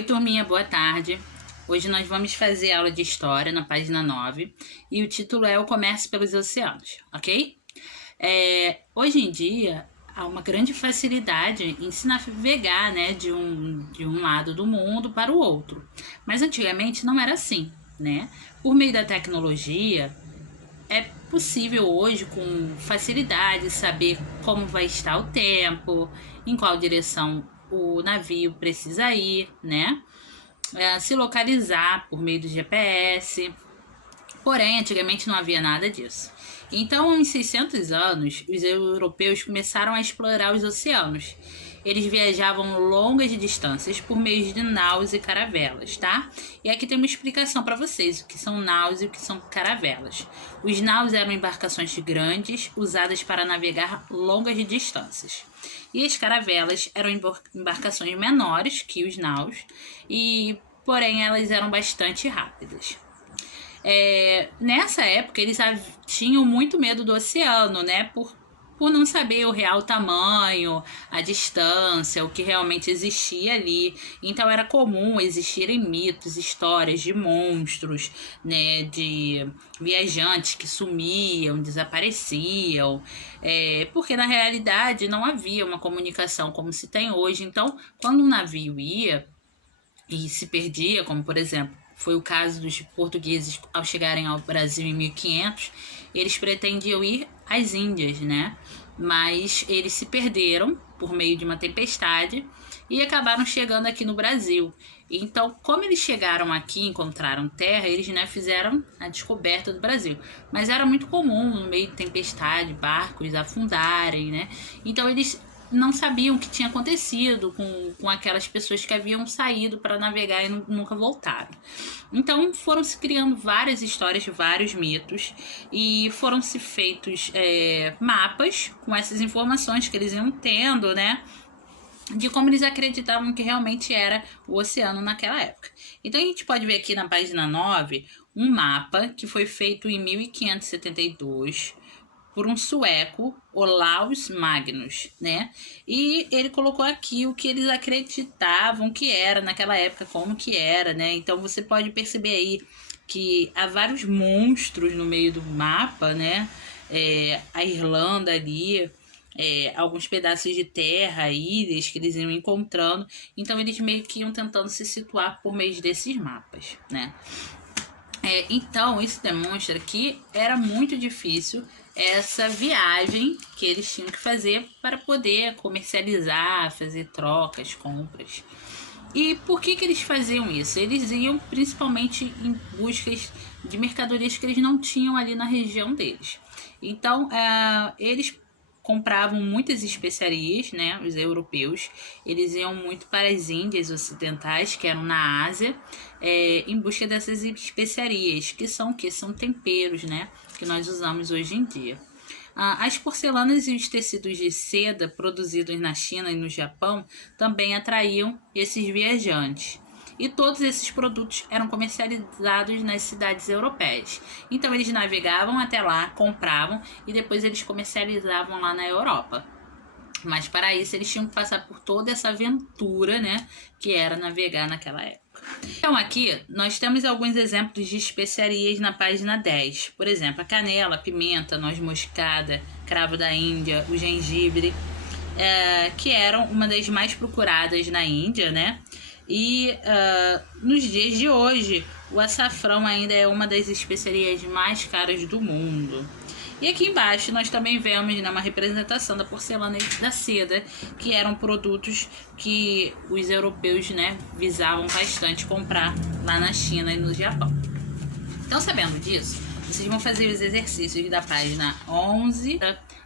Oi, turminha, boa tarde. Hoje nós vamos fazer aula de História na página 9 e o título é O Comércio pelos Oceanos, ok? Hoje em dia, há uma grande facilidade em se navegar, né, de um lado do mundo para o outro. Mas antigamente não era assim, né? Por meio da tecnologia, é possível hoje, com facilidade, saber como vai estar o tempo, em qual direção o navio precisa ir, né? Se localizar por meio do GPS. Porém, antigamente não havia nada disso. Então, em 600 anos, os europeus começaram a explorar os oceanos. Eles viajavam longas distâncias por meio de naus e caravelas, tá? E aqui tem uma explicação para vocês o que são naus e o que são caravelas. Os naus eram embarcações grandes usadas para navegar longas distâncias. E as caravelas eram embarcações menores que os naus, porém elas eram bastante rápidas. Nessa época eles tinham muito medo do oceano, né? Por não saber o real tamanho, a distância, o que realmente existia ali. Então era comum existirem mitos, histórias de monstros, né? De viajantes que sumiam, desapareciam. Porque na realidade não havia uma comunicação como se tem hoje. Então, quando um navio ia e se perdia, como por exemplo foi o caso dos portugueses ao chegarem ao Brasil em 1500, eles pretendiam ir às Índias, né? Mas eles se perderam por meio de uma tempestade e acabaram chegando aqui no Brasil. Então, como eles chegaram aqui e encontraram terra, eles, né, fizeram a descoberta do Brasil. Mas era muito comum, no meio de tempestade, barcos afundarem, né? Então, eles não sabiam o que tinha acontecido com aquelas pessoas que haviam saído para navegar e nunca voltaram. Então foram se criando várias histórias, vários mitos, e foram se feitos mapas com essas informações que eles iam tendo, né? De como eles acreditavam que realmente era o oceano naquela época. Então a gente pode ver aqui na página 9 um mapa que foi feito em 1572 por um sueco, Olaus Magnus, né? E ele colocou aqui o que eles acreditavam que era naquela época, como que era, né? Então você pode perceber aí que há vários monstros no meio do mapa, né? A Irlanda ali, alguns pedaços de terra, ilhas que eles iam encontrando. Então eles meio que iam tentando se situar por meio desses mapas, né? Então, isso demonstra que era muito difícil essa viagem que eles tinham que fazer para poder comercializar, fazer trocas, compras. E por que eles faziam isso? Eles iam principalmente em busca de mercadorias que eles não tinham ali na região deles. Então, eles compravam muitas especiarias, né? Os europeus, eles iam muito para as Índias ocidentais, que eram na Ásia, em busca dessas especiarias, que são temperos, né? Que nós usamos hoje em dia. As porcelanas e os tecidos de seda produzidos na China e no Japão também atraíam esses viajantes. E todos esses produtos eram comercializados nas cidades europeias. Então eles navegavam até lá, compravam e depois eles comercializavam lá na Europa. Mas para isso eles tinham que passar por toda essa aventura, né, que era navegar naquela época. Então aqui nós temos alguns exemplos de especiarias na página 10. Por exemplo, a canela, a pimenta, noz moscada, cravo da Índia, o gengibre, que eram uma das mais procuradas na Índia, né? E nos dias de hoje, o açafrão ainda é uma das especiarias mais caras do mundo. E aqui embaixo nós também vemos, né, uma representação da porcelana e da seda, que eram produtos que os europeus, né, visavam bastante comprar lá na China e no Japão. Então, sabendo disso, vocês vão fazer os exercícios da página 11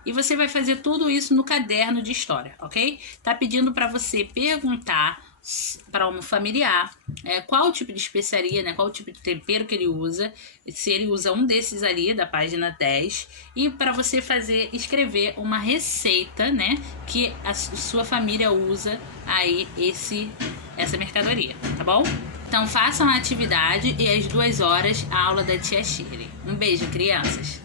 e você vai fazer tudo isso no caderno de história, ok? Tá pedindo para você perguntar para um familiar qual tipo de especiaria, né, qual tipo de tempero que ele usa, se ele usa um desses ali da página 10, e para você escrever uma receita, né, que a sua família usa aí essa mercadoria, tá bom? Então façam a atividade e às 2 horas a aula da tia Shirley. Um beijo, crianças!